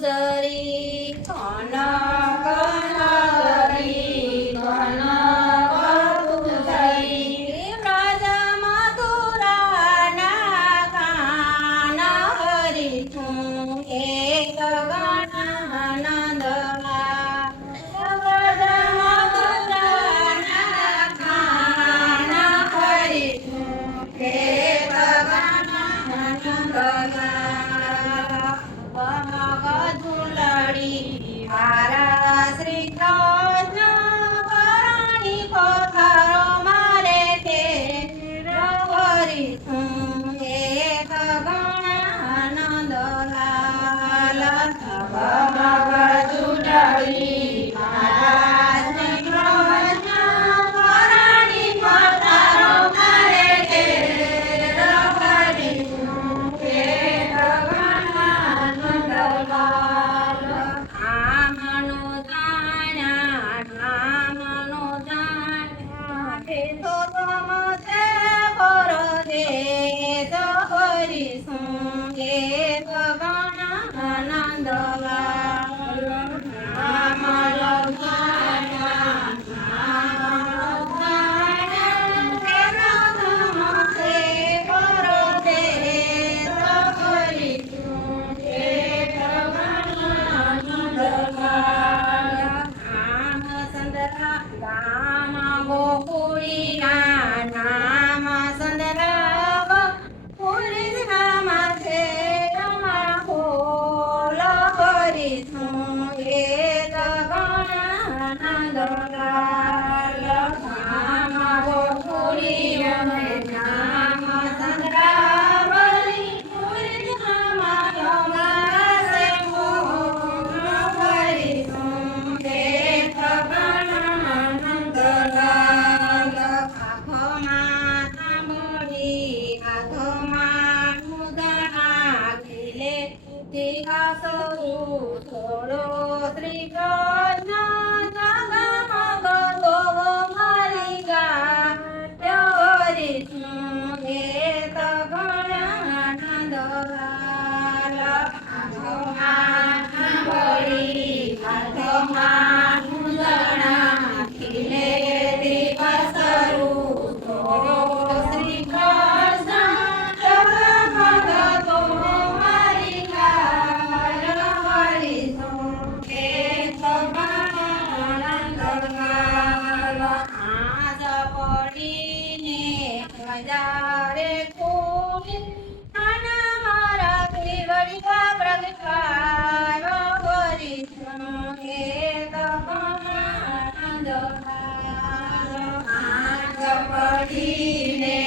ગુજરી કનક નગરી કનક ગુજરી વ્રજ મથુરાના કાન હરિથું એક ગણ નંદલા વ્રજ મથુરાના કાન હરિથું એક ગણ નંદલા ધૂલડી મારા શ્રી કૃષ્ણ કરણી પથારો મારે તે હરિથું એક ગણ નંદલાલ ધૂલડી મારા શ્રી કૃષ્ણ કરણી પથારો મારે તે હરિથું એક ગણ નંદલાલ ધામનો જાણ્યા તે તો તમસે પરદે હરિશું એક ગણ નંદલાલ ધામનો ગોકુળીના નામ સંદર્ભ પુરી ધામ છે ખોલ હરિશું એક ગણ નંદલાલ ધામ ગોકુળીના નામ સંદર્ભ પુરી ધામ છે ખોલ હરિશું એક ગણ નંદલાલ આંખોમાં તાંબડી હાથોમાં મુદડા ખીલે દિહાસરું થોડો શ્રી કૃષ્ણ જગમગ ગોવો મારી ગાય હરિશું એક ગણ નંદલાલ આંખોમાં તાંબડી હાથોમાં મુદડા ખીલે દિહાસરું થોડો શ્રી કૃષ્ણ જગમગ ગોવો મારી ગાય હરિશું એક ગણ નંદલાલ આજ પડીને હજારે કુળી આના મારા કેવડી પ્રગટાય હરિશું એક ગણ નંદલાલ આજ પડીને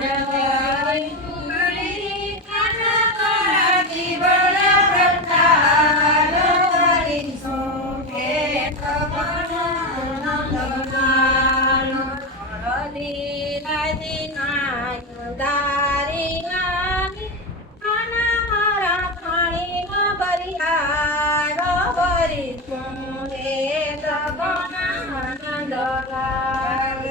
હજારે કુળી આના મારા કેવડી પ્રગટાય હરિશું એક ગણ નંદલાલ હરદી લાદી નાય દારી નાની આના મારા ખાણીમાં બરિયાર હરિશું એક ગણ નંદલાલ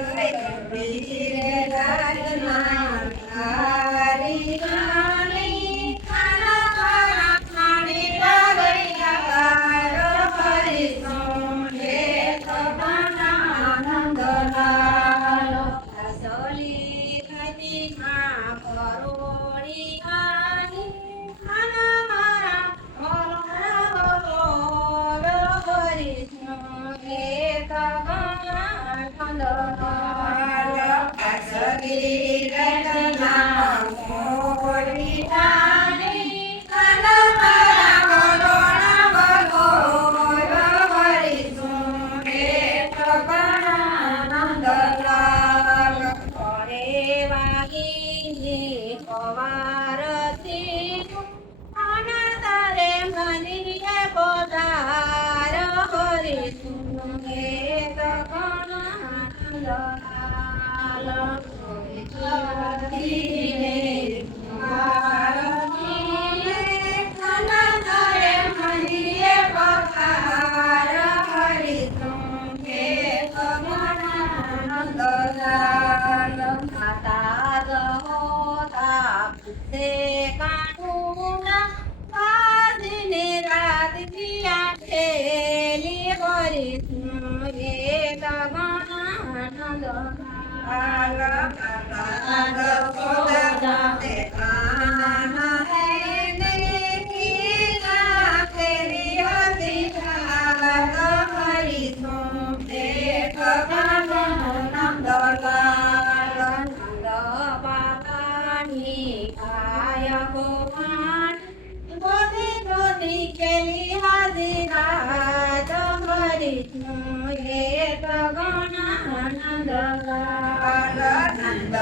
વીરે રાજના દારી નાની આના મારા ખાણીમાં બરિયાર હરિશું એક ગણ નંદલાલ સલી ખાતી ખા પરોડી આની આના મારા ભરોડ હરિશું એક ગણ નંદલાલ સલી રચના મોડી આની આના મારા ભરોડ હરિશું એક ગણ નંદલાલ અરે વાગી પવારથી આના તારે મંદિરે પધાર હરિશું એક ગણ નંદલાલ હરિને આના તારે મંદિરે પધાર હરિશું એક ગણ નંદલાલ માતા જહોતા પૂછે કાઠુના વાજને રા દિયા ખેલી હરિ એક ગણાનંદ કેલી હાજરા તમારી એક ગણાનંદ નંદ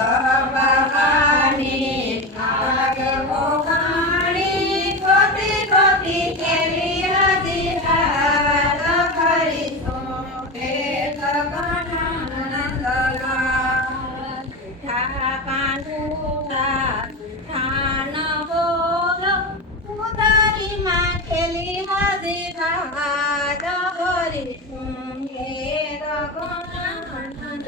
બાબાની આગો પાણી ગોતી ગોતી કેલી હાજરા તમારી એક ગણાનંદ કાનુડા થાન બોલ ઉતારી માં ખેલી હાજરા દોરી એક ગણાનંદ